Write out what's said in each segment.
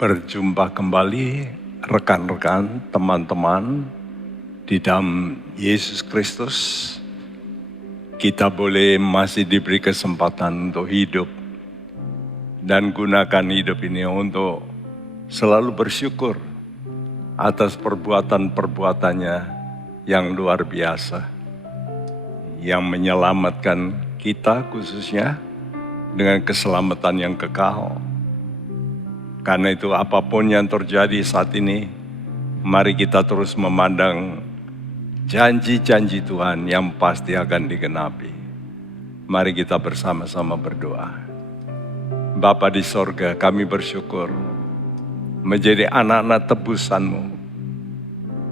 berjumpa kembali rekan-rekan, teman-teman di dalam Yesus Kristus. Kita boleh masih diberi kesempatan untuk hidup dan gunakan hidup ini untuk selalu bersyukur atas perbuatan-perbuatannya yang luar biasa, yang menyelamatkan kita khususnya dengan keselamatan yang kekal. Karena itu apapun yang terjadi saat ini, mari kita terus memandang janji-janji Tuhan yang pasti akan digenapi. Mari kita bersama-sama berdoa. Bapa di sorga, kami bersyukur menjadi anak-anak tebusan-Mu.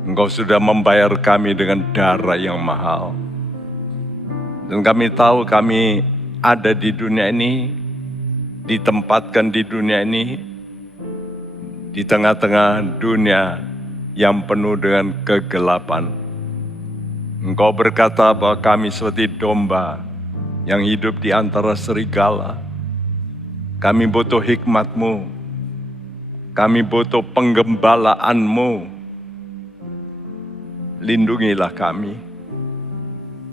Engkau sudah membayar kami dengan darah yang mahal. Dan kami tahu kami ada di dunia ini, ditempatkan di dunia ini, di tengah-tengah dunia yang penuh dengan kegelapan. Engkau berkata bahwa kami seperti domba yang hidup di antara serigala. Kami butuh hikmat-Mu, kami butuh penggembalaan-Mu. Lindungilah kami,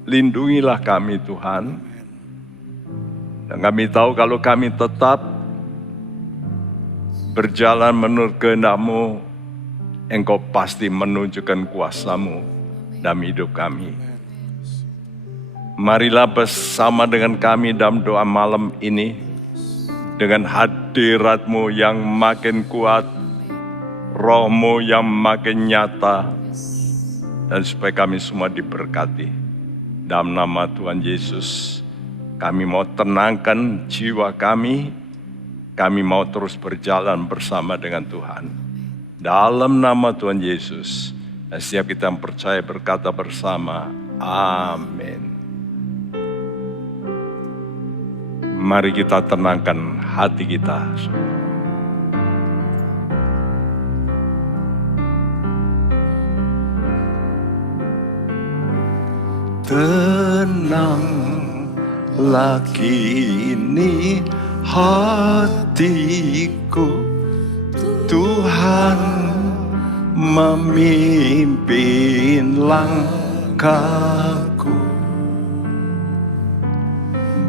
lindungilah kami Tuhan. Dan kami tahu kalau kami tetap berjalan menurut kehendak-Mu, Engkau pasti menunjukkan kuasa-Mu dalam hidup kami. Marilah bersama dengan kami dalam doa malam ini, dengan hadirat-Mu yang makin kuat, Roh-Mu yang makin nyata, dan supaya kami semua diberkati. Dalam nama Tuhan Yesus, kami mau tenangkan jiwa kami mau terus berjalan bersama dengan Tuhan. Dalam nama Tuhan Yesus, dan setiap kita yang percaya berkata bersama, amin. Mari kita tenangkan hati kita. Tenanglah kini hatiku, Tuhan memimpin langkahku.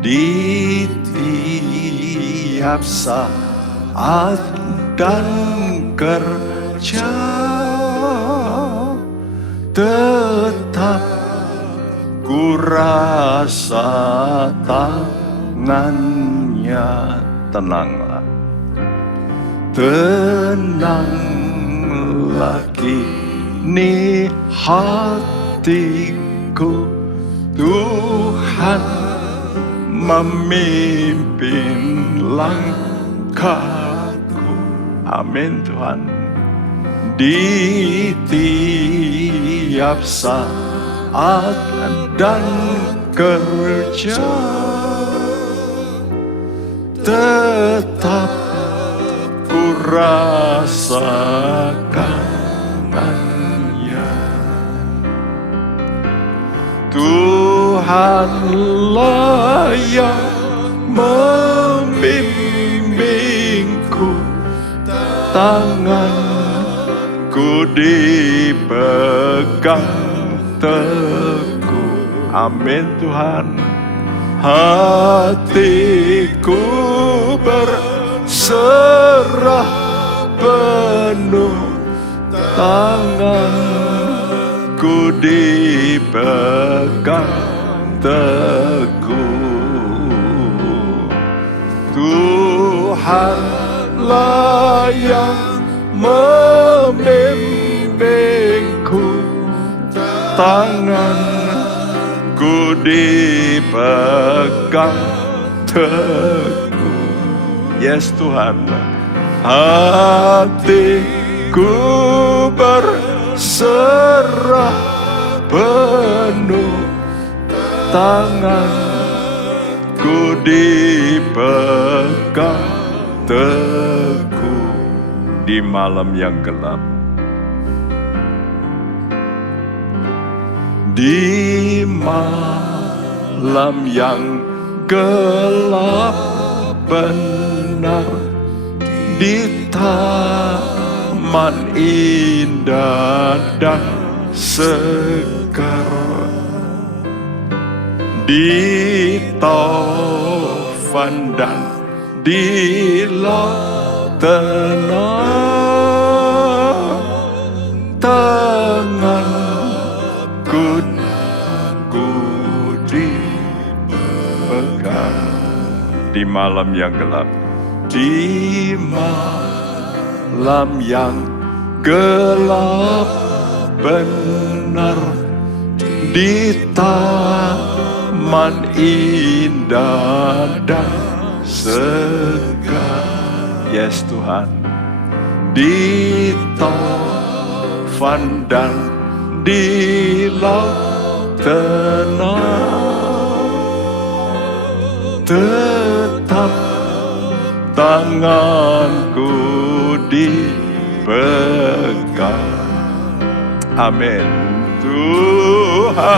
Di tiap saat dan kerja, tetap ku rasa tangannya. Tenanglah, tenanglah kini hatiku, Tuhan memimpin langkahku. Amin Tuhan. Di tiap saat dan kerja, tetap ku rasakannya. Tuhanlah yang membimbingku, tanganku dipegang teguh. Amin Tuhan. Hatiku berserah penuh, tanganku dipegang teguh. Tuhanlah yang membimbingku, tanganku dipegang teguh. Yes Tuhan. Hatiku berserah penuh, tanganku dipegang teguh. Di malam yang gelap, di malam yang gelap benar, di taman indah dan segar, di taufan dan di laut tenang, tanganku dipegang di malam yang gelap, di malam yang gelap benar, di taman indah dan segar. Yes Tuhan, di taufan dan di laut tenang, tetap tanganku dipegang. Amin. Tuhanlah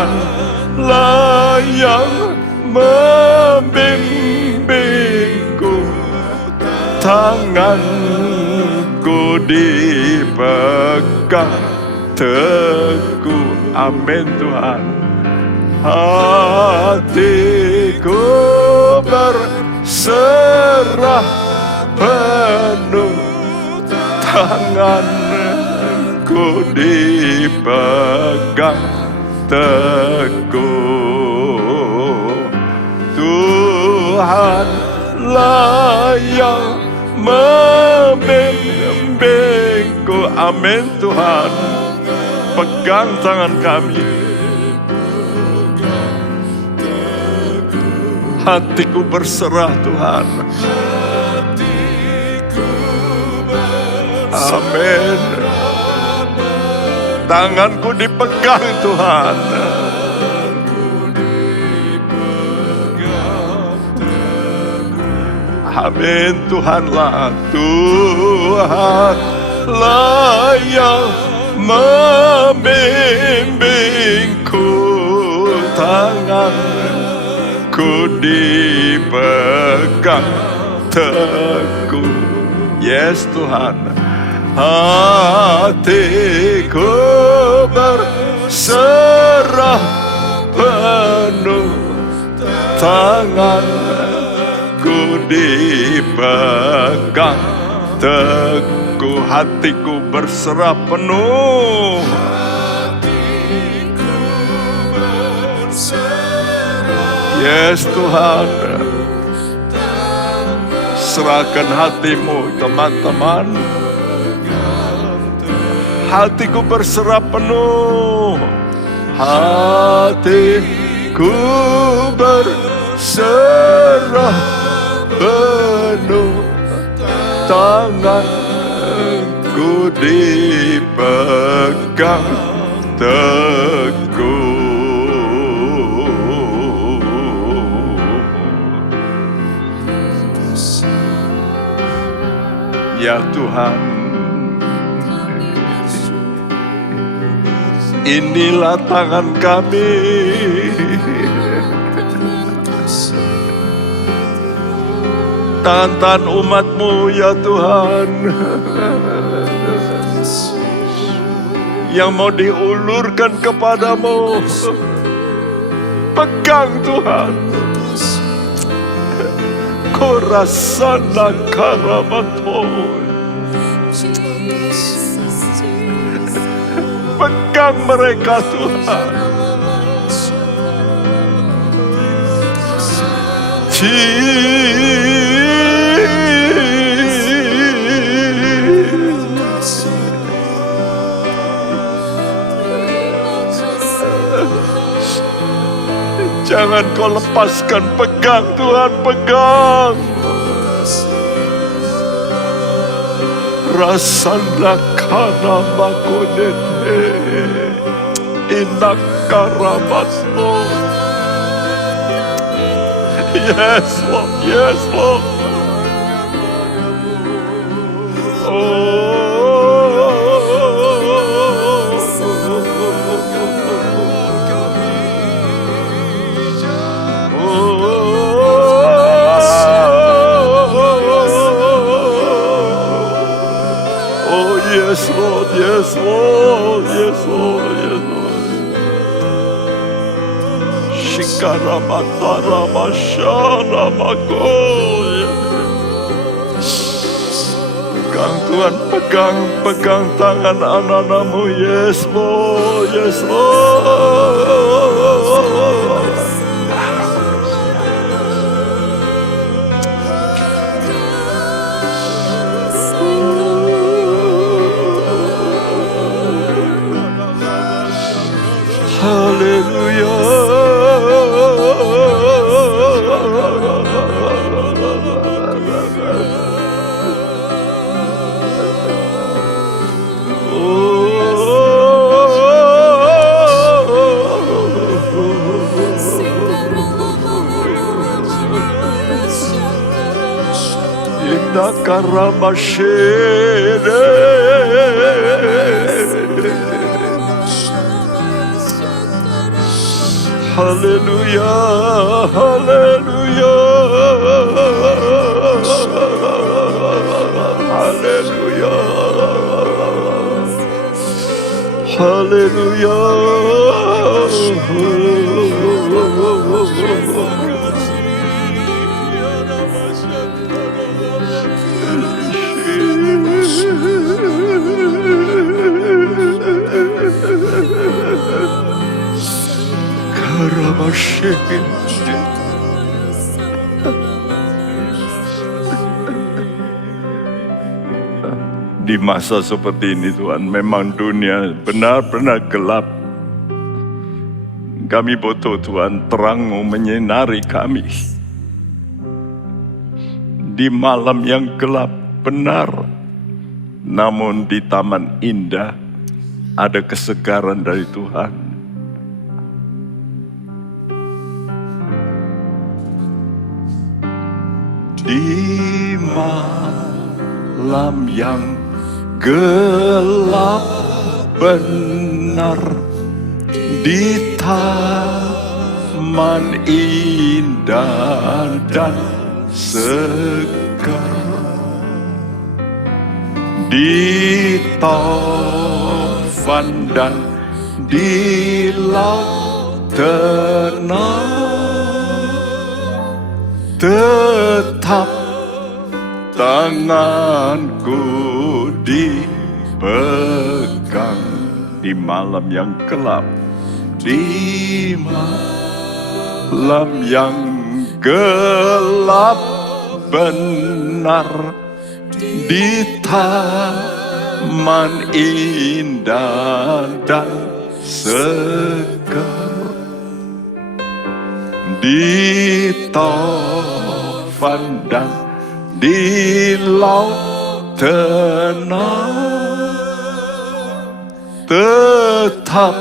yang membimbingku, tanganku dipegang teguh. Amin Tuhan. Hatiku berserah penuh, tanganku dipegang teguh. Tuhanlah yang membimbingku. Amin Tuhan. Pegang tangan kami. Hatiku berserah Tuhan. Amin. Tanganku dipegang Tuhan. Amin. Tuhanlah yang membimbingku, tanganku dipegang teguh. Yes Tuhan. Hatiku berserah penuh, tanganku dipegang teguh. Hatiku berserah penuh. Yes Tuhan. Serahkan hatimu teman-teman. Hatiku berserah penuh. Hatiku berserah penuh, tanganku dipegang teguh. Ya Tuhan, inilah tangan kami. Tangan umat-Mu ya Tuhan, yang mau diulurkan kepadamu. Pegang Tuhan. Korasana karamato. Pegang mereka Tuhan. Jangan kau lepaskan, pegang Tuhan, pegang. Rasanda kana makonete inakaramasmo. Yes Lord, yes Lord. Oh yes Lord, yes Lord, yes Lord, yes Lord. Shikaramatara masyara makoya. Pegang Tuhan, pegang tangan anak-anakmu. Yes Lord, yes Lord. Hallelujah, hallelujah, hallelujah, Di masa seperti ini Tuhan, memang dunia benar-benar gelap. Kami butuh Tuhan, terang-Mu menyinari kami. Di malam yang gelap benar, namun di taman indah ada kesegaran dari Tuhan. Di malam yang gelap benar, di taman indah dan segar, di taufan dan di laut tenang, tetap tanganku dipegang. Di malam yang gelap, di malam yang gelap benar, di taman indah dan segar, di taufan dan di laut tenang, tetap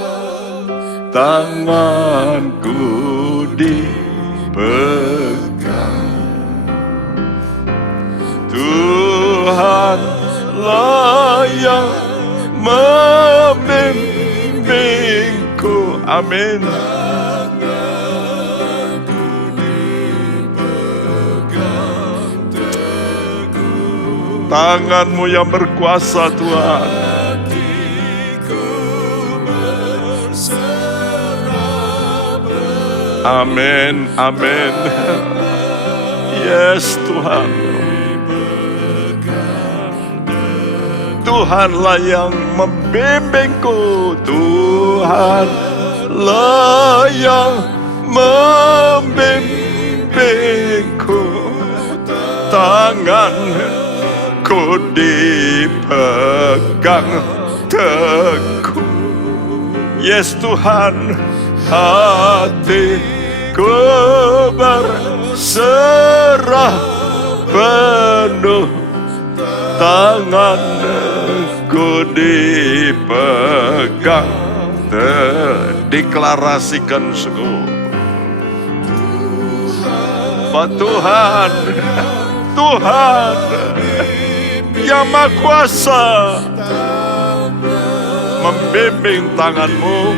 tanganku dipegang. Tuhanlah yang membimbingku. Amin. Tangan-Mu yang berkuasa Tuhan. Amin, amin. Yes Tuhan. Tuhanlah yang membimbingku. Tuhanlah yang membimbingku. Tanganku dipegang teguh. Yes Tuhan, hatiku berserah penuh. Tanganku dipegang. Deklarasikan sungguh bahwa Tuhan, Tuhan yang Maha Kuasa membimbing tangan-Mu.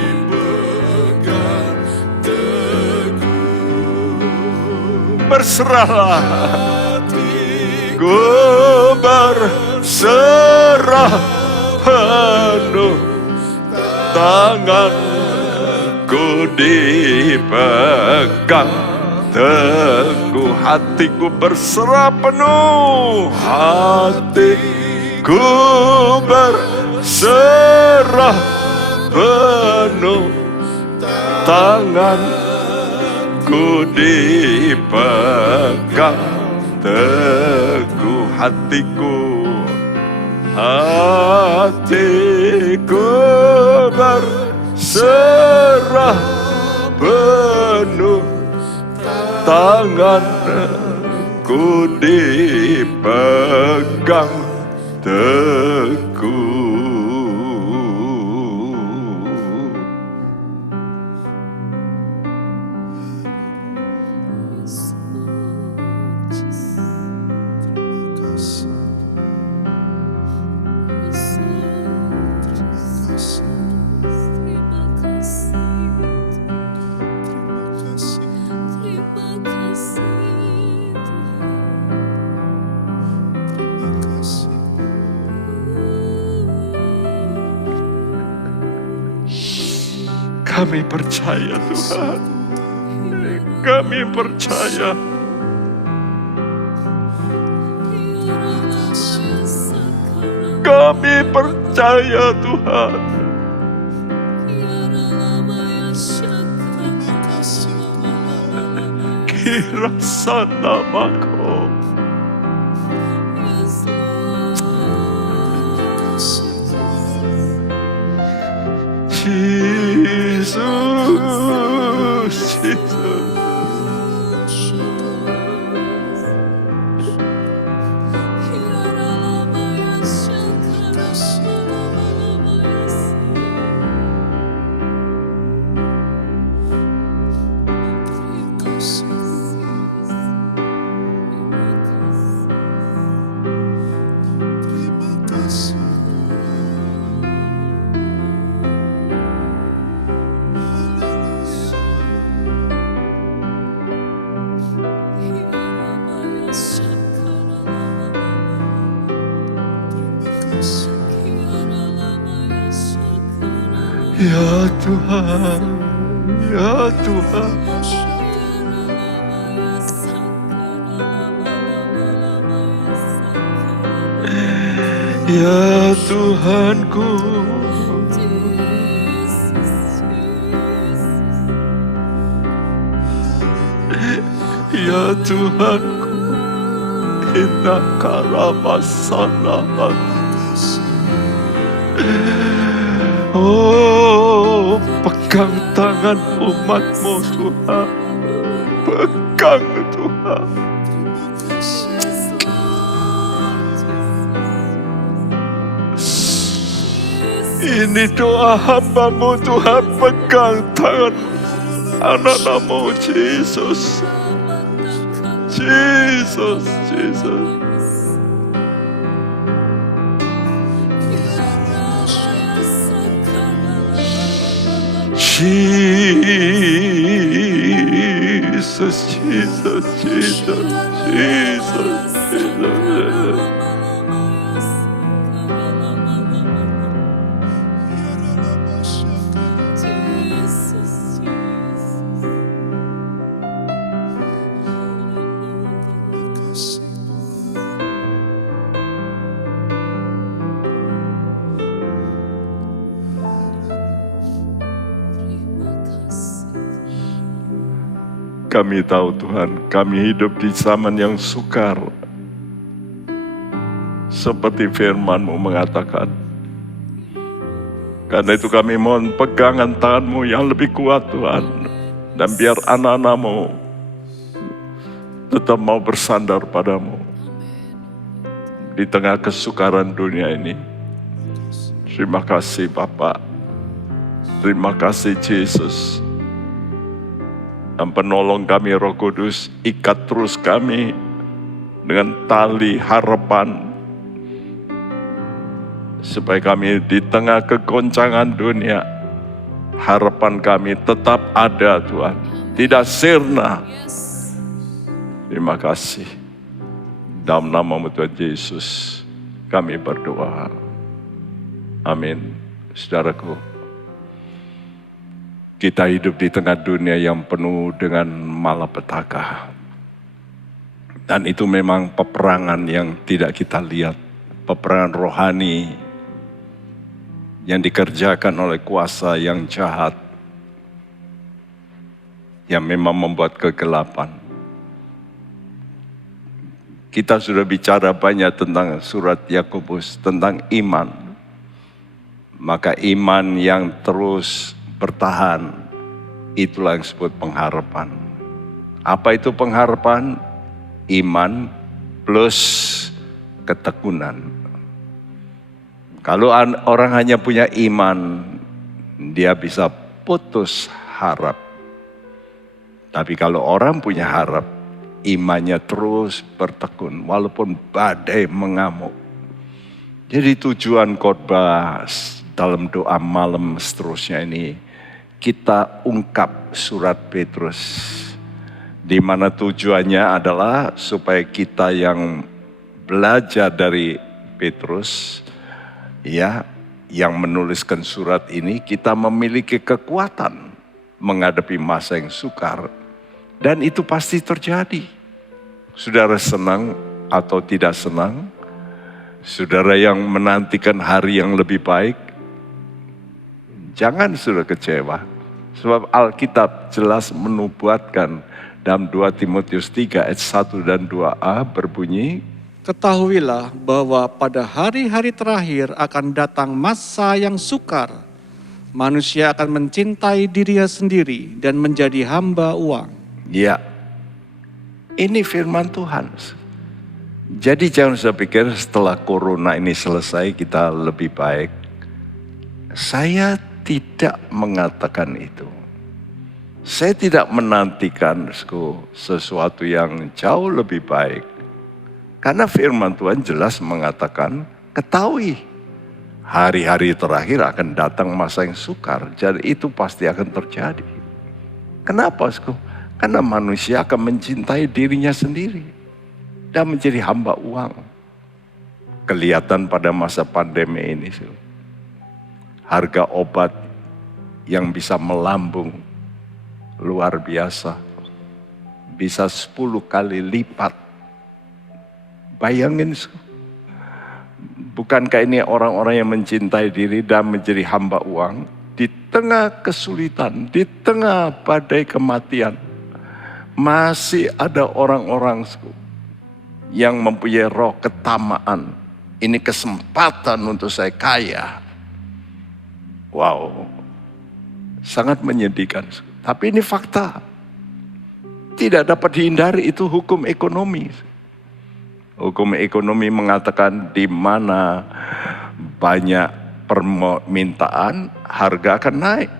Berserahlah, ku berserah berserah penuh, tanganku dipegang teguh, hatiku berserah penuh, hatiku berserah penuh, tanganku dipegang teguh, hatiku berserah penuh, tanganku dipegang teguh. Kami percaya Tuhan, kami percaya. Kami percaya Tuhan. Kira sana mako. Jesus. Ya Tuhan, ya Tuhan. Ya Tuhanku, ya Tuhanku, inna karamasana. Oh, pegang tangan umat-Mu Tuhan, pegang Tuhan. Ini doa hamba-Mu Tuhan, pegang tangan anak-anak-Mu Yesus. Jesus, Jesus. Jesus, Jesus, Jesus, Jesus, Jesus. Kami tahu Tuhan, kami hidup di zaman yang sukar. Seperti firman-Mu mengatakan. Karena itu kami mohon pegangan tangan-Mu yang lebih kuat Tuhan. Dan biar anak-anak-Mu tetap mau bersandar padamu. Di tengah kesukaran dunia ini. Terima kasih Bapa. Terima kasih Yesus. Dan penolong kami Roh Kudus, ikat terus kami dengan tali harapan. Supaya kami di tengah kegoncangan dunia, harapan kami tetap ada Tuhan. Tidak sirna. Terima kasih. Dalam nama Tuhan Yesus. Kami berdoa. Amin. Saudaraku, kita hidup di tengah dunia yang penuh dengan malapetaka. Dan itu memang peperangan yang tidak kita lihat. Peperangan rohani yang dikerjakan oleh kuasa yang jahat. Yang memang membuat kegelapan. Kita sudah bicara banyak tentang surat Yakobus, tentang iman. Maka iman yang terus bertahan, itulah yang disebut pengharapan. Apa itu pengharapan? Iman plus ketekunan. Kalau orang hanya punya iman, dia bisa putus harap. Tapi kalau orang punya harap, imannya terus bertekun walaupun badai mengamuk. Jadi tujuan khotbah dalam doa malam seterusnya ini, kita ungkap surat Petrus. Di mana tujuannya adalah supaya kita yang belajar dari Petrus, ya, yang menuliskan surat ini, kita memiliki kekuatan menghadapi masa yang sukar. Dan itu pasti terjadi. Saudara senang atau tidak senang, saudara yang menantikan hari yang lebih baik, jangan sudah kecewa. Sebab Alkitab jelas menubuatkan dalam 2 Timotius 3 ayat 1 dan 2a berbunyi, ketahuilah bahwa pada hari-hari terakhir akan datang masa yang sukar. Manusia akan mencintai dirinya sendiri dan menjadi hamba uang. Ya, ini firman Tuhan. Jadi jangan saya pikir setelah corona ini selesai kita lebih baik. Saya tidak mengatakan itu. Saya tidak menantikan sesuatu yang jauh lebih baik. Karena firman Tuhan jelas mengatakan, ketahui hari-hari terakhir akan datang masa yang sukar. Jadi itu pasti akan terjadi. Kenapa? Karena manusia akan mencintai dirinya sendiri dan menjadi hamba uang. Kelihatan pada masa pandemi ini. Harga obat yang bisa melambung luar biasa. Bisa 10 kali lipat. Bayangin, bukankah ini orang-orang yang mencintai diri dan menjadi hamba uang? Di tengah kesulitan, di tengah badai kematian, masih ada orang-orang yang mempunyai roh ketamaan. Ini kesempatan untuk saya kaya. Wow, sangat menyedihkan. Tapi ini fakta. Tidak dapat dihindari, itu hukum ekonomi. Hukum ekonomi mengatakan di mana banyak permintaan, harga akan naik.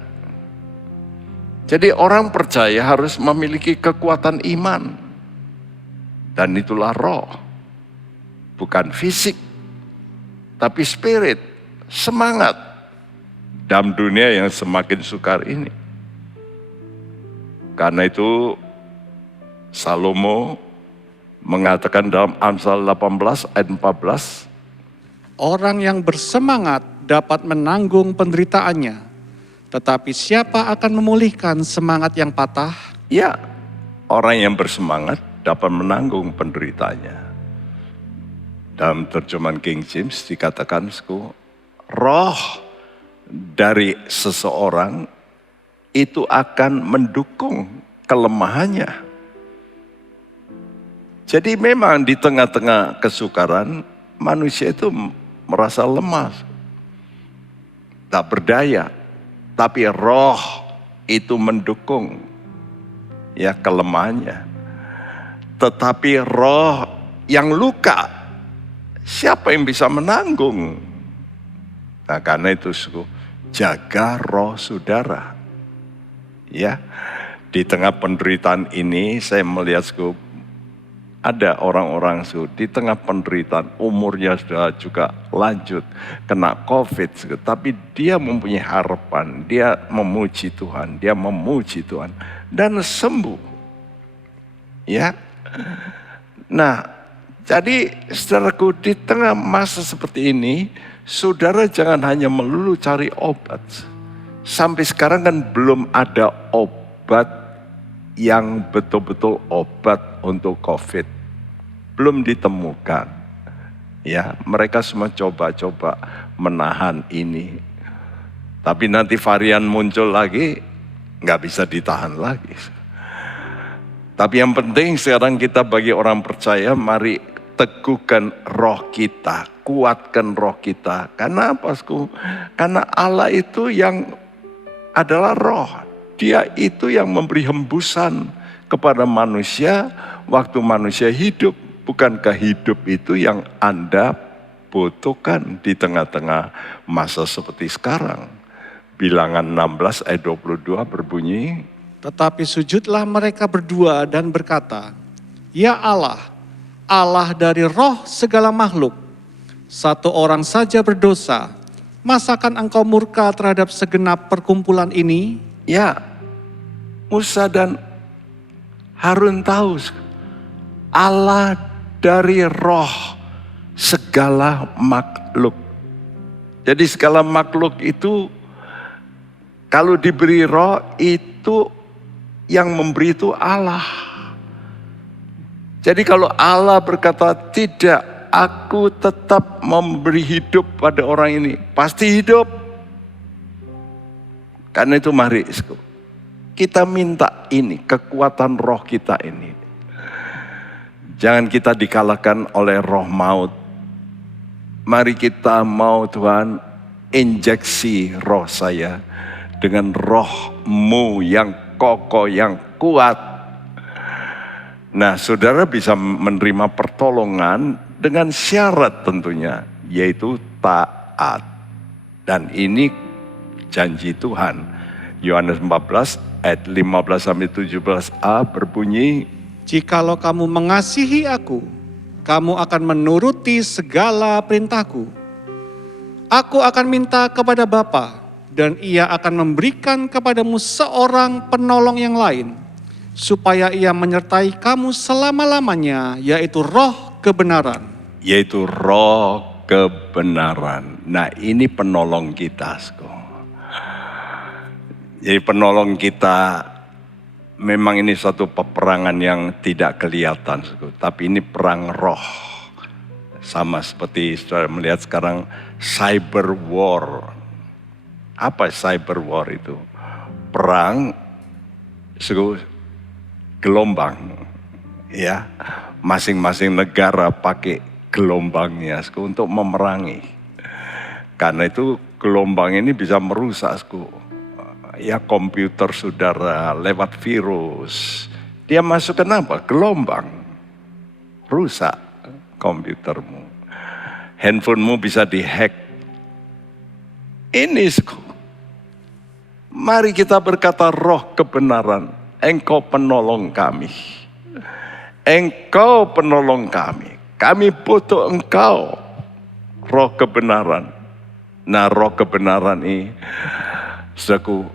Jadi orang percaya harus memiliki kekuatan iman. Dan itulah roh. Bukan fisik. Tapi spirit. Semangat. Dalam dunia yang semakin sukar ini. Karena itu Salomo mengatakan dalam Amsal 18 ayat 14. Orang yang bersemangat dapat menanggung penderitaannya. Tetapi siapa akan memulihkan semangat yang patah? Ya, orang yang bersemangat dapat menanggung penderitaannya. Dalam terjemahan King James dikatakan, roh dari seseorang itu akan mendukung kelemahannya. Jadi memang di tengah-tengah kesukaran, manusia itu merasa lemah, tak berdaya. Tapi roh itu mendukung ya kelemahannya. Tetapi roh yang luka, siapa yang bisa menanggung? Nah, karena itu jaga roh saudara. Ya, di tengah penderitaan ini saya melihat ada orang-orang di tengah penderitaan, umurnya sudah juga lanjut, kena COVID, tapi dia mempunyai harapan, dia memuji Tuhan, dan sembuh. Ya, nah Jadi saudaraku, di tengah masa seperti ini, saudara jangan hanya melulu cari obat. Sampai sekarang kan belum ada obat yang betul-betul obat untuk COVID. Belum ditemukan. Ya, mereka semua coba-coba menahan ini. Tapi nanti varian muncul lagi, nggak bisa ditahan lagi. Tapi yang penting sekarang kita bagi orang percaya, mari teguhkan roh kita, kuatkan roh kita. Karena apa, Sku? Karena Allah itu yang adalah roh. Dia itu yang memberi hembusan kepada manusia waktu manusia hidup. Bukankah hidup itu yang Anda butuhkan di tengah-tengah masa seperti sekarang? Bilangan 16 ayat 22 berbunyi, Tetapi sujudlah mereka berdua dan berkata, Ya Allah, Allah dari roh segala makhluk, satu orang saja berdosa, masakan engkau murka terhadap segenap perkumpulan ini? ya, Musa dan Harun tahu Allah dari roh segala makhluk. Jadi segala makhluk itu kalau diberi roh itu yang memberi itu Allah. Jadi kalau Allah berkata tidak, aku tetap memberi hidup pada orang ini, pasti hidup. Karena itu mari kita minta ini, kekuatan roh kita ini. Jangan kita dikalahkan oleh roh maut. Mari kita mau Tuhan injeksi roh saya dengan roh-Mu yang kokoh, yang kuat. Nah, saudara bisa menerima pertolongan dengan syarat tentunya, yaitu taat. Dan ini janji Tuhan. Yohanes 14 ayat 15-17a berbunyi, Jikalau kamu mengasihi aku, kamu akan menuruti segala perintahku. Aku akan minta kepada Bapa, dan Ia akan memberikan kepadamu seorang penolong yang lain, supaya Ia menyertai kamu selama-lamanya, yaitu roh kebenaran. yaitu roh kebenaran. Nah, ini penolong kita. Jadi penolong kita, memang ini suatu peperangan yang tidak kelihatan, tapi ini perang roh. Sama seperti saudara melihat sekarang cyber war. Apa cyber war itu? Perang gelombang. Ya, masing-masing negara pakai gelombangnya untuk memerangi. Karena itu gelombang ini bisa merusak ya komputer saudara lewat virus. Dia masukkan apa? Gelombang. Rusak komputermu. Handphonemu bisa dihack. Ini mari kita berkata roh kebenaran. Engkau penolong kami. Engkau penolong kami. Kami butuh Engkau. Roh kebenaran. Nah, roh kebenaran ini, saudaraku,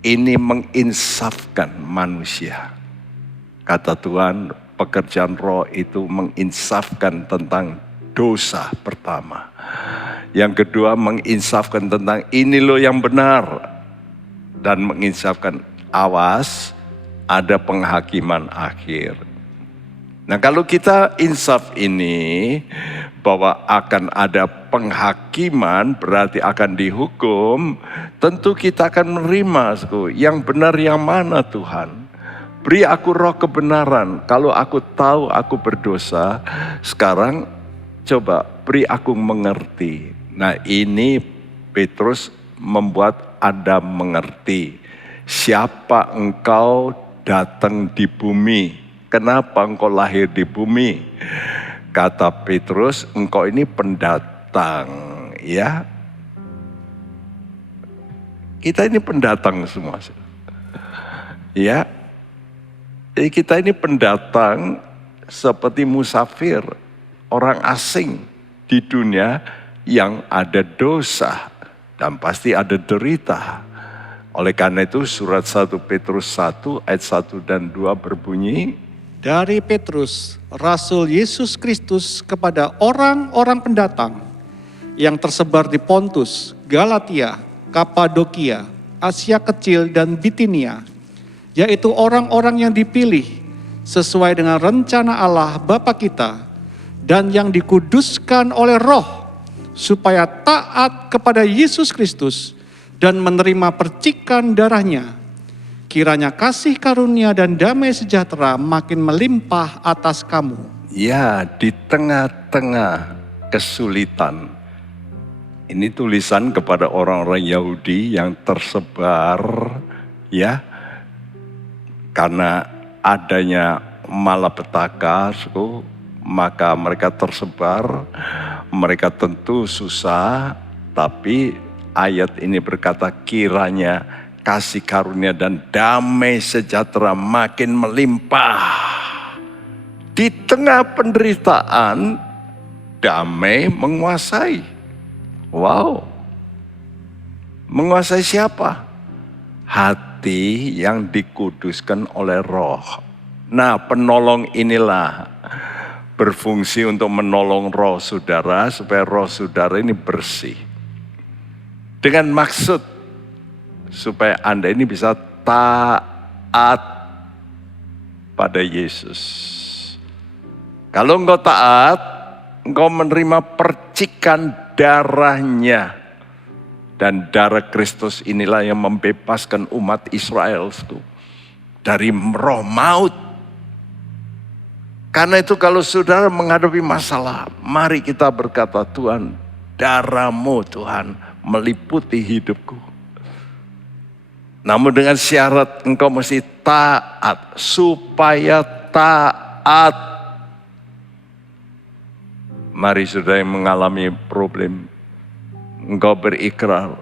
ini menginsafkan manusia. Kata Tuhan, pekerjaan roh itu menginsafkan tentang dosa pertama. Yang kedua, menginsafkan tentang ini loh yang benar. Dan menginsafkan, awas, ada penghakiman akhir. Nah, kalau kita insaf ini, bahwa akan ada penghakiman, berarti akan dihukum, tentu kita akan menerima, yang benar yang mana Tuhan? Beri aku roh kebenaran, kalau aku tahu aku berdosa, sekarang coba beri aku mengerti. Nah, ini Petrus membuat Anda mengerti. Siapa engkau datang di bumi? Kenapa engkau lahir di bumi? Kata Petrus, engkau ini pendatang, ya. Kita ini pendatang semua. Ya. Jadi kita ini pendatang seperti musafir, orang asing di dunia yang ada dosa dan pasti ada derita. Oleh karena itu surat 1 Petrus 1 ayat 1 dan 2 berbunyi, Dari Petrus, Rasul Yesus Kristus kepada orang-orang pendatang yang tersebar di Pontus, Galatia, Kapadokia, Asia Kecil dan Bitinia, yaitu orang-orang yang dipilih sesuai dengan rencana Allah Bapa kita dan yang dikuduskan oleh Roh supaya taat kepada Yesus Kristus dan menerima percikan darahnya. Kiranya kasih karunia dan damai sejahtera makin melimpah atas kamu. Ya, di tengah-tengah kesulitan. Ini tulisan kepada orang-orang Yahudi yang tersebar, ya, karena adanya malapetaka, maka mereka tersebar, mereka tentu susah, tapi ayat ini berkata kiranya kasih karunia dan damai sejahtera makin melimpah. Di tengah penderitaan, damai menguasai. Wow. Menguasai siapa? Hati yang dikuduskan oleh Roh. Nah, penolong inilah berfungsi untuk menolong roh saudara supaya roh saudara ini bersih. Dengan maksud supaya Anda ini bisa taat pada Yesus. Kalau engkau taat, engkau menerima percikan darahnya. Dan darah Kristus inilah yang membebaskan umat Israel dari roh maut. Karena itu kalau saudara menghadapi masalah, mari kita berkata, Tuhan, darah-Mu Tuhan meliputi hidupku. Namun dengan syarat engkau mesti taat, supaya taat. Mari saudara yang mengalami problem, engkau berikrar,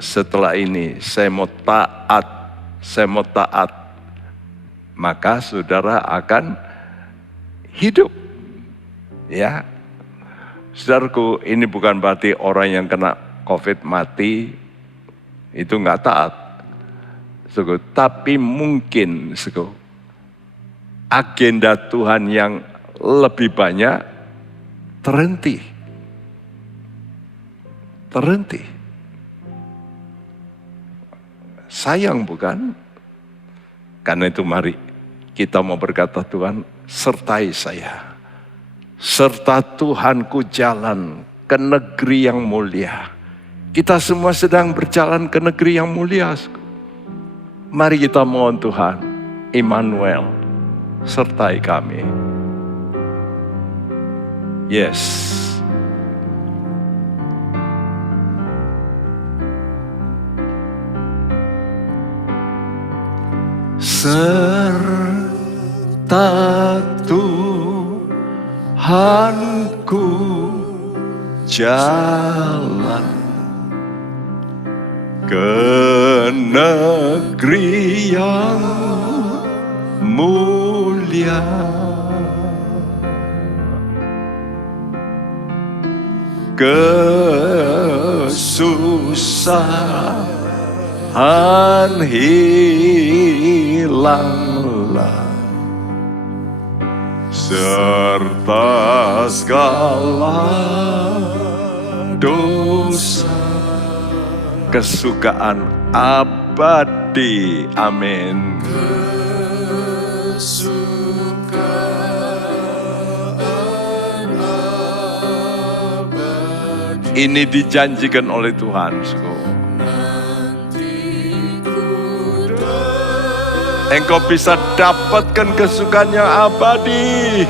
setelah ini saya mau taat, maka saudara akan hidup. Ya, saudaraku, ini bukan berarti orang yang kena COVID mati itu nggak taat. Tapi mungkin agenda Tuhan yang lebih banyak terhenti. Sayang bukan? Karena itu mari kita mau berkata, Tuhan sertai saya. Serta Tuhanku jalan ke negeri yang mulia. Kita semua sedang berjalan ke negeri yang mulia. Mari kita mohon Tuhan, Immanuel, sertai kami. Yes. Serta Tuhanku jalan ke negeri yang mulia. Kesusahan hilanglah, serta segala dosa. Kesukaan abadi, amin. Ini dijanjikan oleh Tuhan. Engkau bisa dapatkan kesukaan yang abadi.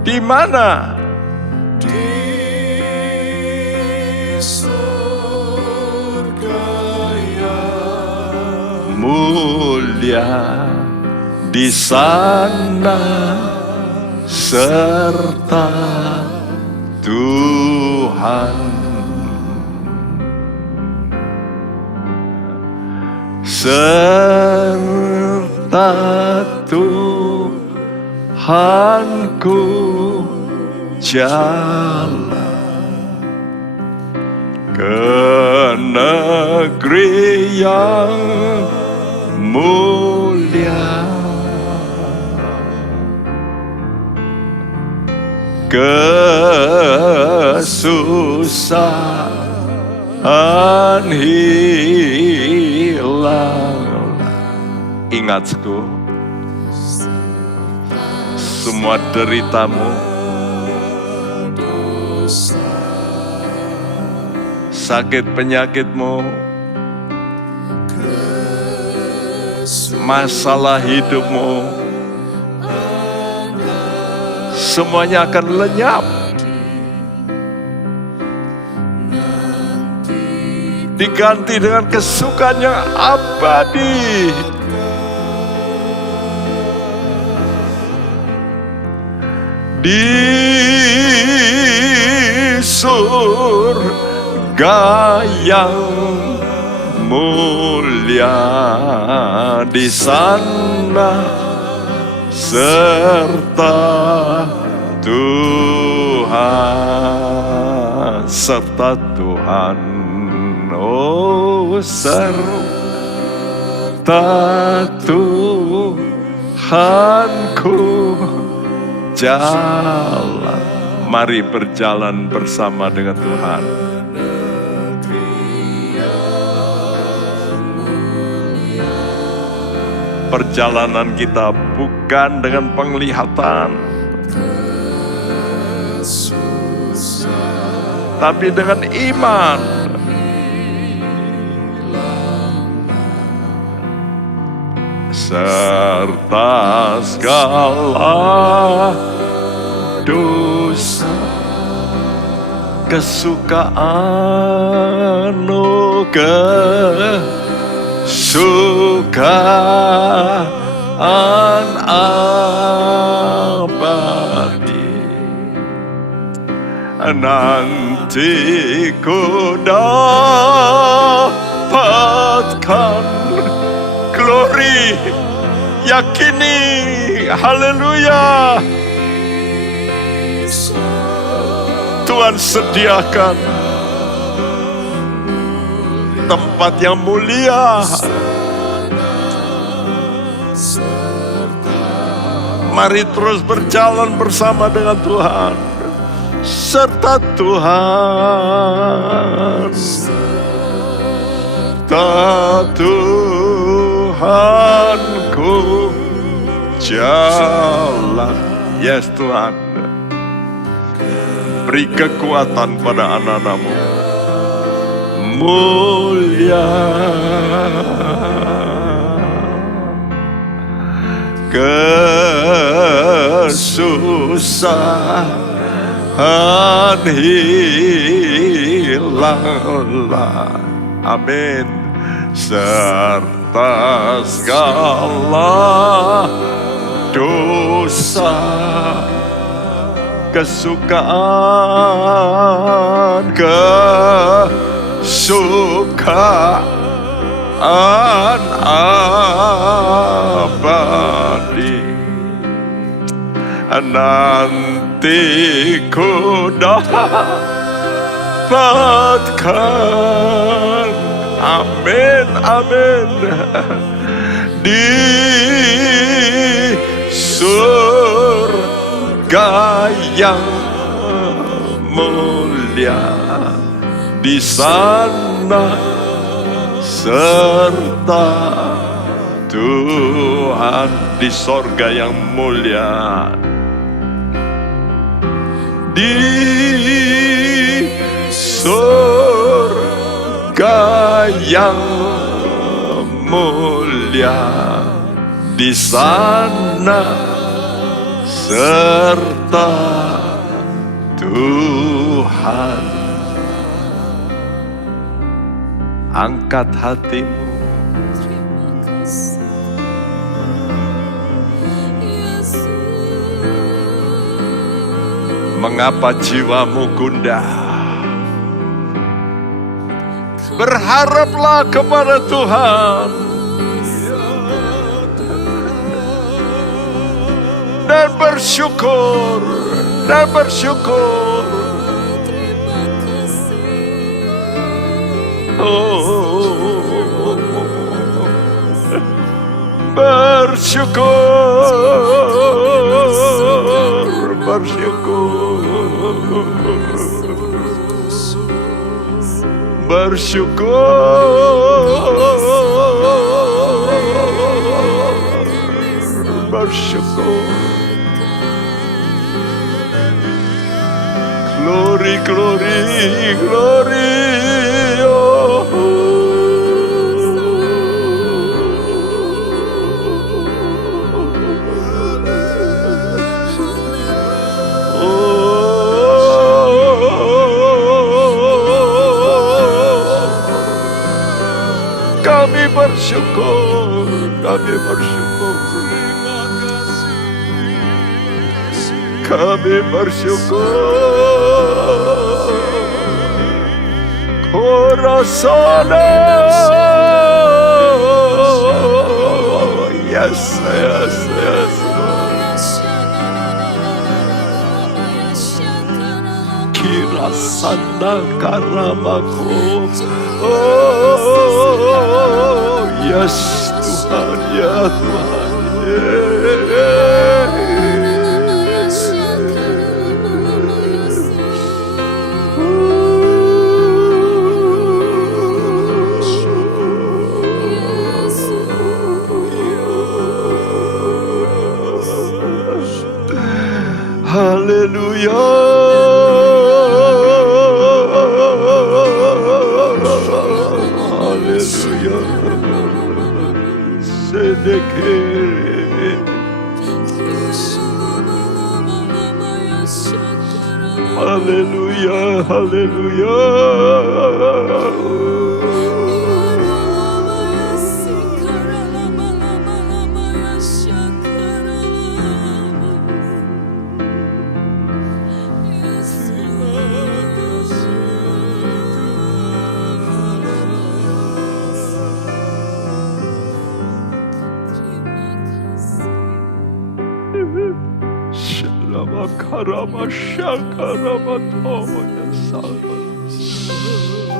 Di mana? Mulia di sana serta Tuhan, serta Tuhanku jalan ke negeri yang mulia. kesusahan hilang. Ingatku, semua deritamu, sakit penyakitmu, masalah hidupmu, semuanya akan lenyap. Diganti dengan kesukaan yang abadi. Di surga yang mulia, di sana serta Tuhan, serta Tuhan, oh serta Tuhanku jalan. Mari berjalan bersama dengan Tuhan. Perjalanan kita bukan dengan penglihatan, tapi dengan iman. Serta segala dosa, kesukaan, oh kesukaan abadi. Nanti ku dapatkan glory, yakini, haleluya. Tuhan sediakan tempat yang mulia. Mari terus berjalan bersama dengan Tuhan, serta Tuhan, serta Tuhanku jalan. Yes Tuhan, beri kekuatan pada anak-anak-Mu. Mulia kesusahan hilanglah. Amin. Serta segala dosa, kesukaan, kesukaan abadi. Nanti ku dapatkan, amin, amin, di surga yang mulia, di sana serta Tuhan. Di surga yang mulia, di surga yang mulia, di sana serta Tuhan. Angkat hatimu, mengapa jiwamu gundah? Berharaplah kepada Tuhan dan bersyukur, dan bersyukur. Oh, bersyukur, bersyukur. Bersyukur. Glory, glory, glory. Kami bersyukur, kami bersyukur. Kami bersyukur. Korasana. Yes, yes, yes. Kirasana karamaku. Oh, yes Tuhan, ya Tuhan. Haleluya. Haleluya. Sedekere. Haleluya, haleluya.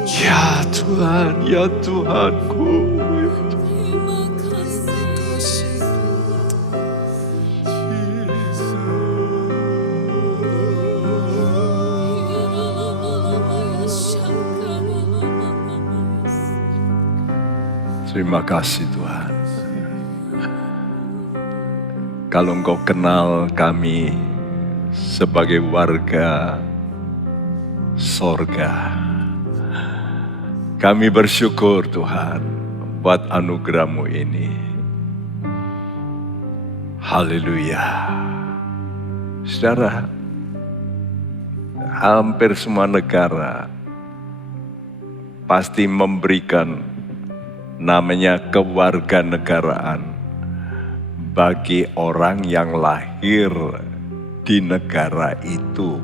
Ya Tuhan, ya Tuhanku, ya Tuhan. Terima kasih Tuhan. Kalau Engkau kenal kami sebagai warga sorga, kami bersyukur Tuhan buat anugerah-Mu ini. Haleluya. Saudara, hampir semua negara pasti memberikan namanya kewarganegaraan bagi orang yang lahir di negara itu.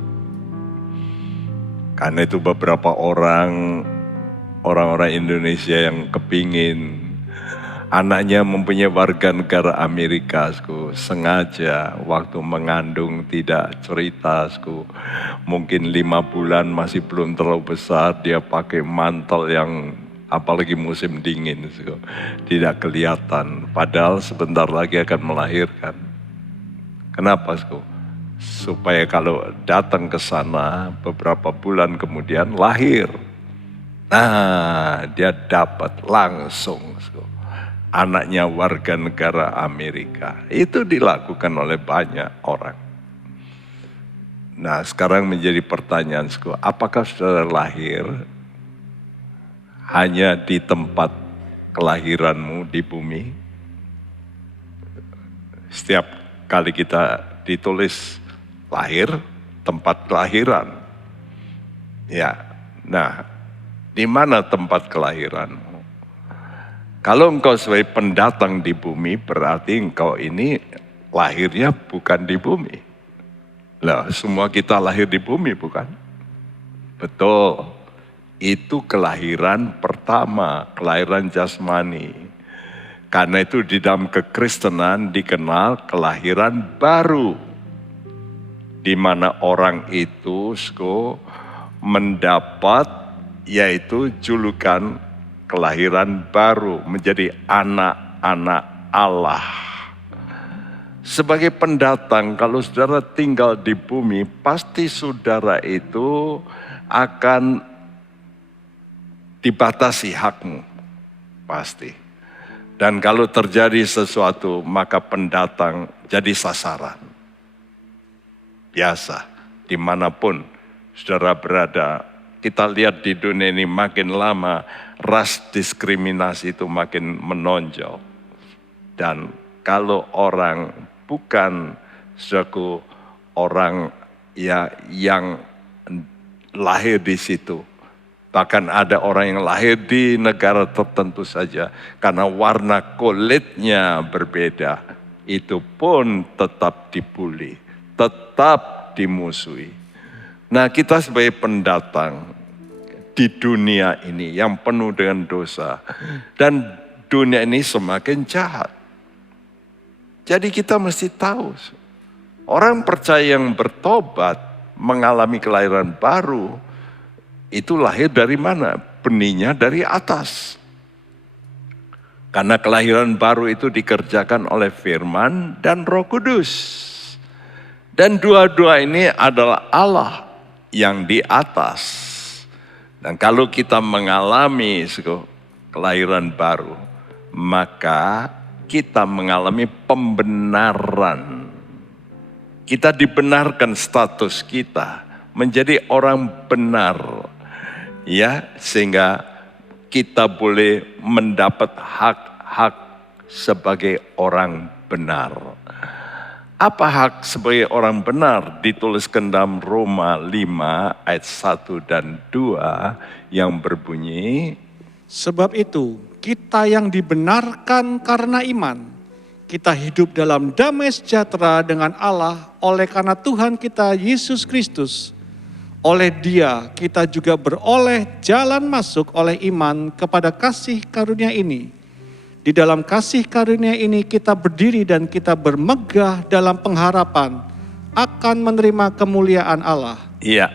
Karena itu beberapa orang-orang Indonesia yang kepingin anaknya mempunyai warga negara Amerika, sengaja waktu mengandung tidak cerita, mungkin 5 bulan masih belum terlalu besar, dia pakai mantel yang apalagi musim dingin, tidak kelihatan. Padahal sebentar lagi akan melahirkan. Kenapa, supaya kalau datang ke sana beberapa bulan kemudian lahir. Nah, dia dapat langsung anaknya warga negara Amerika. Itu dilakukan oleh banyak orang. Nah, sekarang menjadi pertanyaan, apakah saudara lahir hanya di tempat kelahiranmu di bumi? Setiap kali kita ditulis lahir, tempat kelahiran. Ya, nah, di mana tempat kelahiranmu? Kalau engkau sebagai pendatang di bumi, berarti engkau ini lahirnya bukan di bumi. Lah, semua kita lahir di bumi, bukan? Betul. Itu kelahiran pertama, kelahiran jasmani. Karena itu di dalam kekristenan dikenal kelahiran baru. Di mana orang itu mendapat yaitu julukan kelahiran baru, menjadi anak-anak Allah. Sebagai pendatang, kalau saudara tinggal di bumi, pasti saudara itu akan dibatasi hakmu. Pasti. Dan kalau terjadi sesuatu, maka pendatang jadi sasaran. Biasa, dimanapun saudara berada. Kita lihat di dunia ini makin lama, ras diskriminasi itu makin menonjol. Dan kalau orang bukan suku orang ya yang lahir di situ, bahkan ada orang yang lahir di negara tertentu saja, karena warna kulitnya berbeda, itu pun tetap dibully, tetap dimusuhi. Nah, kita sebagai pendatang di dunia ini yang penuh dengan dosa, dan dunia ini semakin jahat. Jadi kita mesti tahu, orang percaya yang bertobat, mengalami kelahiran baru, itu lahir dari mana? Benihnya dari atas. Karena kelahiran baru itu dikerjakan oleh firman dan Roh Kudus. Dan dua-dua ini adalah Allah yang di atas. Dan kalau kita mengalami kelahiran baru, maka kita mengalami pembenaran. Kita dibenarkan status kita menjadi orang benar. Ya, sehingga kita boleh mendapat hak-hak sebagai orang benar. Apa hak sebagai orang benar? Dituliskan dalam Roma 5 ayat 1 dan 2 yang berbunyi, Sebab itu, kita yang dibenarkan karena iman, kita hidup dalam damai sejahtera dengan Allah oleh karena Tuhan kita Yesus Kristus. Oleh Dia kita juga beroleh jalan masuk oleh iman kepada kasih karunia ini. Di dalam kasih karunia ini kita berdiri dan kita bermegah dalam pengharapan akan menerima kemuliaan Allah. iya.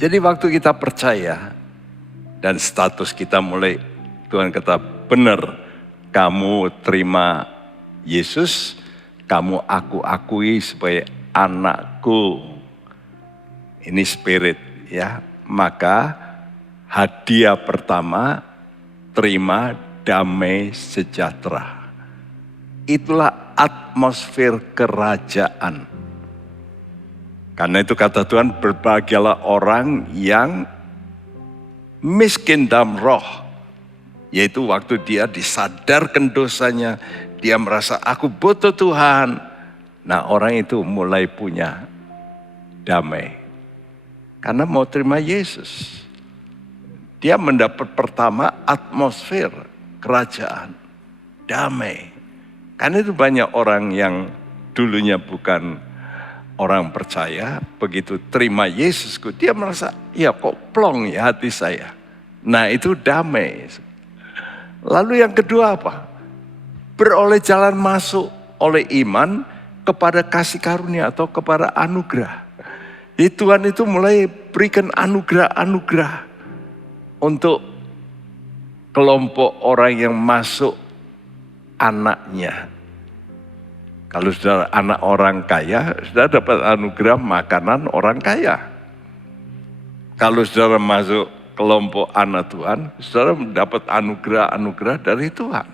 Jadi waktu kita percaya dan status kita mulai, Tuhan kata benar, kamu terima Yesus, kamu aku akui sebagai anakku. Ini spirit ya. Maka hadiah pertama, terima damai sejahtera. Itulah atmosfer kerajaan. Karena itu kata Tuhan, berbahagialah orang yang miskin dalam roh. Yaitu waktu dia disadarkan dosanya, dia merasa aku butuh Tuhan. Nah, orang itu mulai punya damai. Karena mau terima Yesus. Dia mendapat pertama atmosfer kerajaan, damai. Karena itu banyak orang yang dulunya bukan orang percaya, begitu terima Yesusku, dia merasa, ya kok plong ya hati saya. Nah itu damai. Lalu yang kedua apa? Beroleh jalan masuk oleh iman kepada kasih karunia atau kepada anugerah. Jadi Tuhan itu mulai berikan anugerah-anugerah untuk kelompok orang yang masuk anaknya. Kalau sudah anak orang kaya, sudah dapat anugerah makanan orang kaya. Kalau saudara masuk kelompok anak Tuhan, saudara mendapat anugerah-anugerah dari Tuhan.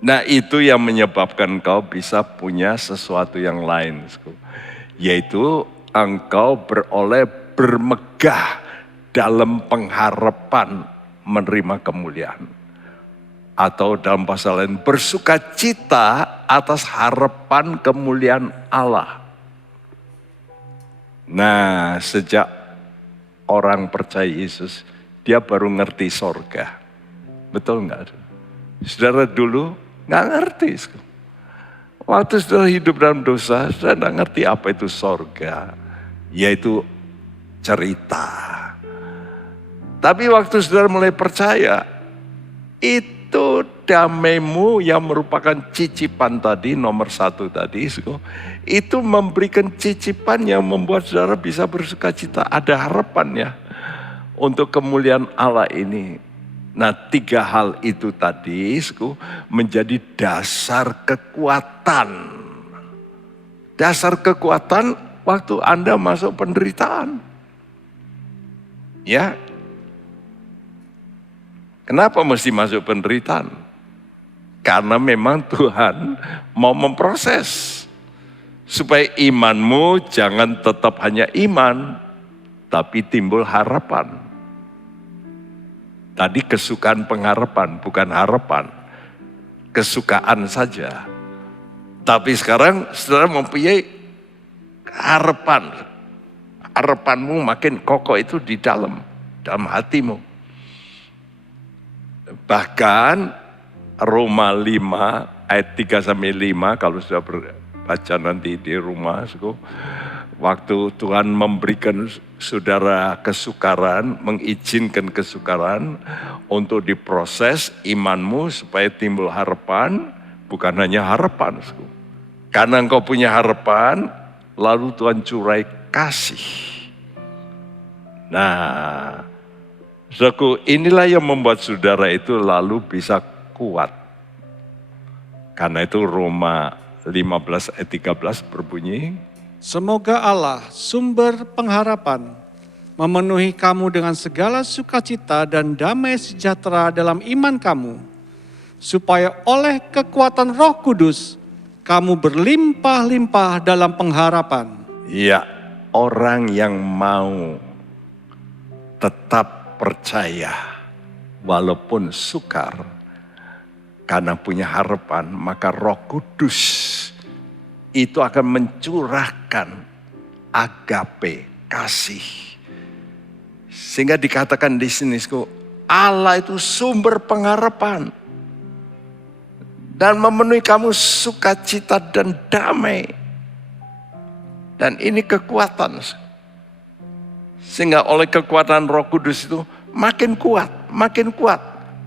Nah itu yang menyebabkan engkau bisa punya sesuatu yang lain. Yaitu engkau beroleh bermegah dalam pengharapan menerima kemuliaan. Atau dalam bahasa lain, bersukacita atas harapan kemuliaan Allah. Nah, sejak orang percaya Yesus, dia baru ngerti sorga. Betul enggak? Saudara dulu enggak ngerti. Waktu saudara hidup dalam dosa, saudara enggak ngerti apa itu sorga. Yaitu cerita. Tapi waktu saudara mulai percaya, itu damaimu yang merupakan cicipan tadi, nomor 1 tadi, itu memberikan cicipan yang membuat saudara bisa bersukacita. Ada harapan ya untuk kemuliaan Allah ini. Nah, 3 hal itu tadi menjadi dasar kekuatan. Dasar kekuatan waktu Anda masuk penderitaan. Ya. Kenapa mesti masuk penderitaan? Karena memang Tuhan mau memproses. Supaya imanmu jangan tetap hanya iman, tapi timbul harapan. Tadi kesukaan pengharapan, bukan harapan. Kesukaan saja. Tapi sekarang saudara mempunyai harapan. Harapanmu makin kokoh itu di dalam hatimu. Bahkan Roma 5 ayat 3-5 kalau sudah baca nanti di rumah. Waktu Tuhan memberikan saudara kesukaran, mengizinkan kesukaran untuk diproses imanmu supaya timbul harapan, bukan hanya harapan. Karena engkau punya harapan, lalu Tuhan curai kasih. Nah, saudaraku, inilah yang membuat saudara itu lalu bisa kuat. Karena itu Roma 15 ayat 13 berbunyi, Semoga Allah, sumber pengharapan, memenuhi kamu dengan segala sukacita dan damai sejahtera dalam iman kamu, supaya oleh kekuatan Roh Kudus, kamu berlimpah-limpah dalam pengharapan. ya, orang yang mau tetap percaya walaupun sukar, karena punya harapan, maka Roh Kudus itu akan mencurahkan agape, kasih. Sehingga dikatakan di sini, Allah itu sumber pengharapan dan memenuhi kamu sukacita dan damai. Dan ini kekuatan. Sehingga oleh kekuatan Roh Kudus itu makin kuat,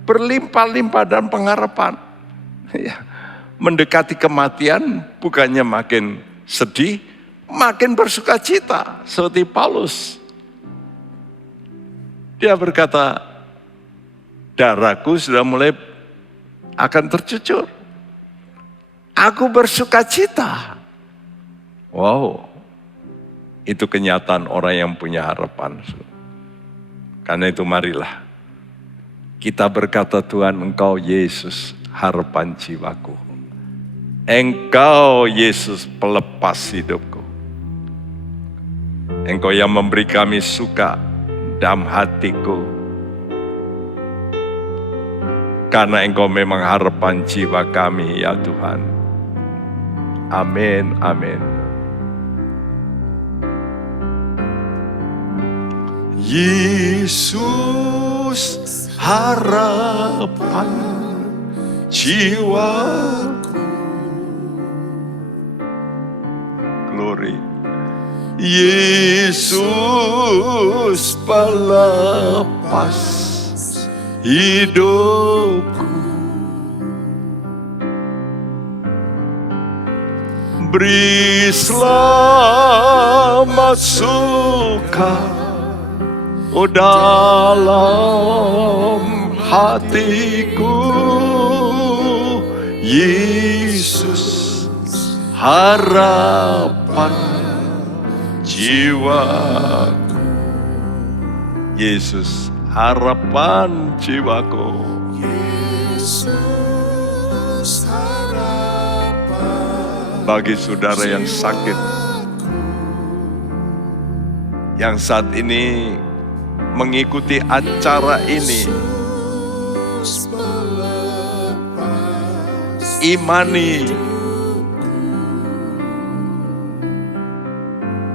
berlimpah-limpah dan pengharapan. Ya. Mendekati kematian bukannya makin sedih, makin bersukacita. Seperti Paulus. Dia berkata, darahku sudah mulai akan tercucur. Aku bersukacita. Wow, itu kenyataan orang yang punya harapan. Karena itu marilah kita berkata, Tuhan, Engkau Yesus harapan jiwaku. Engkau Yesus pelepas hidupku. Engkau yang memberi kami suka dalam hatiku. Karena Engkau memang harapan jiwa kami ya Tuhan. Amin, amin. Yesus harapan jiwaku. Glory. Yesus pelepas hidupku. Beri selamat suka dalam hatiku. Yesus harapan jiwaku. Yesus harapan jiwaku. Yesus harapan. Bagi saudara yang sakit, yang saat ini mengikuti acara ini, imani,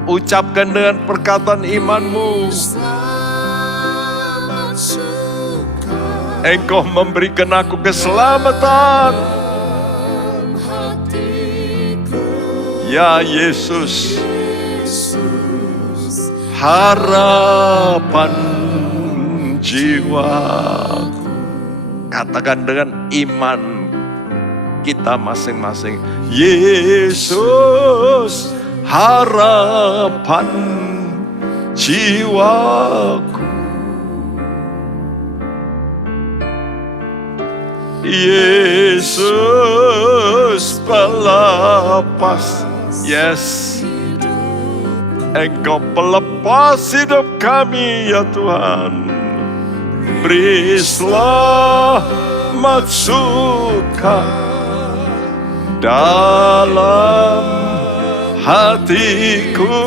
ucapkan dengan perkataan imanmu, Engkau memberikan aku keselamatan. Ya Yesus, harapan jiwaku. Katakan dengan iman kita masing-masing, Yesus harapan jiwaku. Yesus pelepas. Yes, Engkau pelepas hidup kami ya Tuhan. Beri selamat suka dalam hatiku,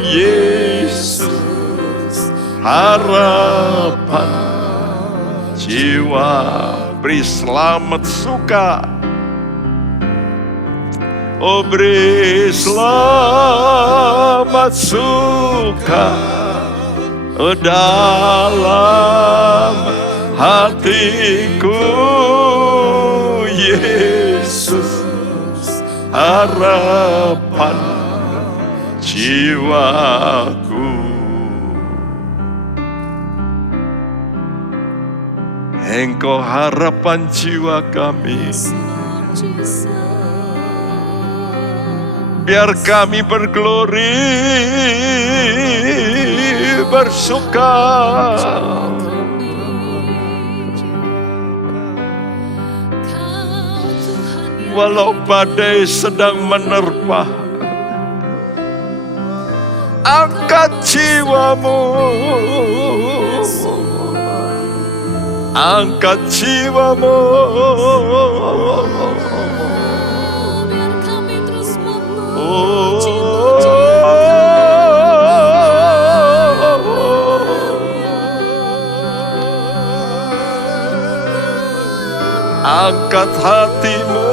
Yesus harapan jiwa. Beri selamat suka, oh beri selamat suka dalam hatiku, Yesus harapan jiwaku. Engkau harapan jiwa kami. Biar kami berglori, bersuka. Walau badai sedang menerpa, angkat jiwamu, angkat jiwamu. Angkat hatimu,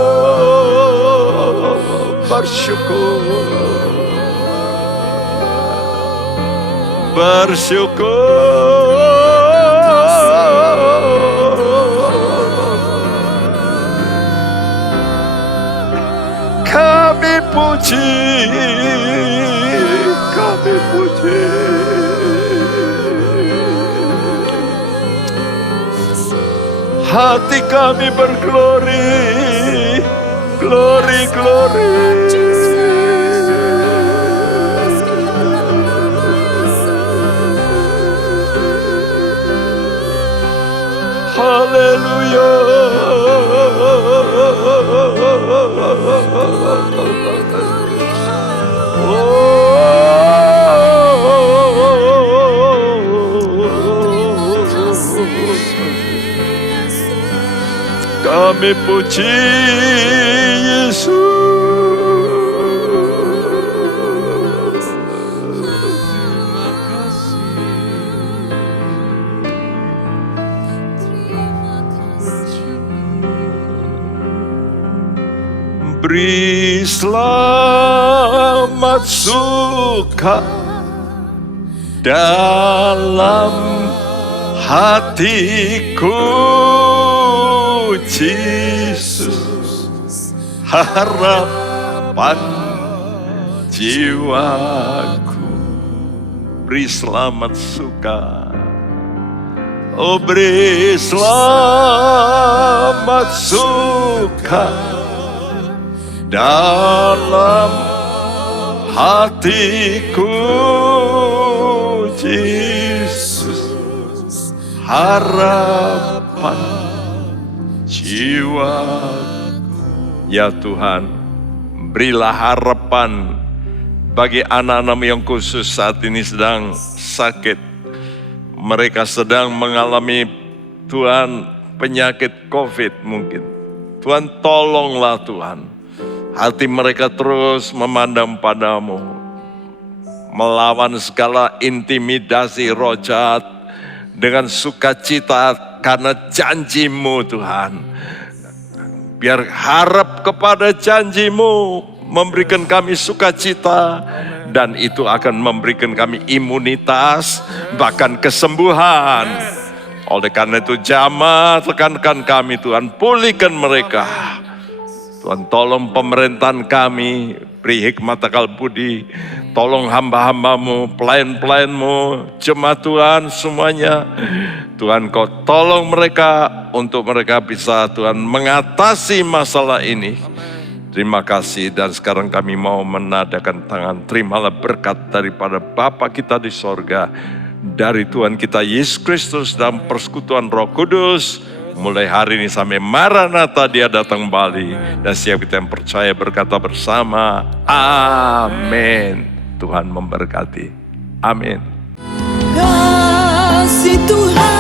bersyukur, bersyukur. Kami puji, kami puji. Hati kami berglori, glori, glori. Haleluya. Kami puji Yesus. Beri selamat suka dalam hatiku, Yesus harapan jiwaku. Beri selamat suka, oh beri selamat suka dalam hatiku, Yesus harapan jiwaku. Ya Tuhan, berilah harapan bagi anak-anak yang khusus saat ini sedang sakit. Mereka sedang mengalami, Tuhan, penyakit COVID mungkin. Tuhan, tolonglah Tuhan. Hati mereka terus memandang padamu, melawan segala intimidasi roh jahat dengan sukacita karena janji-Mu Tuhan. Biar harap kepada janji-Mu memberikan kami sukacita, dan itu akan memberikan kami imunitas, bahkan kesembuhan. Oleh karena itu jamah tekankan kami Tuhan, pulihkan mereka. Tuhan, tolong pemerintahan kami, beri hikmat akal budi. Tolong hamba-hamba-Mu, pelayan-pelayan-Mu, jemaat Tuhan semuanya. Tuhan, Kau tolong mereka untuk mereka bisa Tuhan mengatasi masalah ini. Terima kasih, dan sekarang kami mau menadahkan tangan. Terimalah berkat daripada Bapa kita di sorga, dari Tuhan kita Yesus Kristus, dalam persekutuan Roh Kudus, mulai hari ini sampai Maranatha dia datang kembali. Dan siap kita yang percaya berkata bersama, amin. Tuhan memberkati. Amin. Kasih Tuhan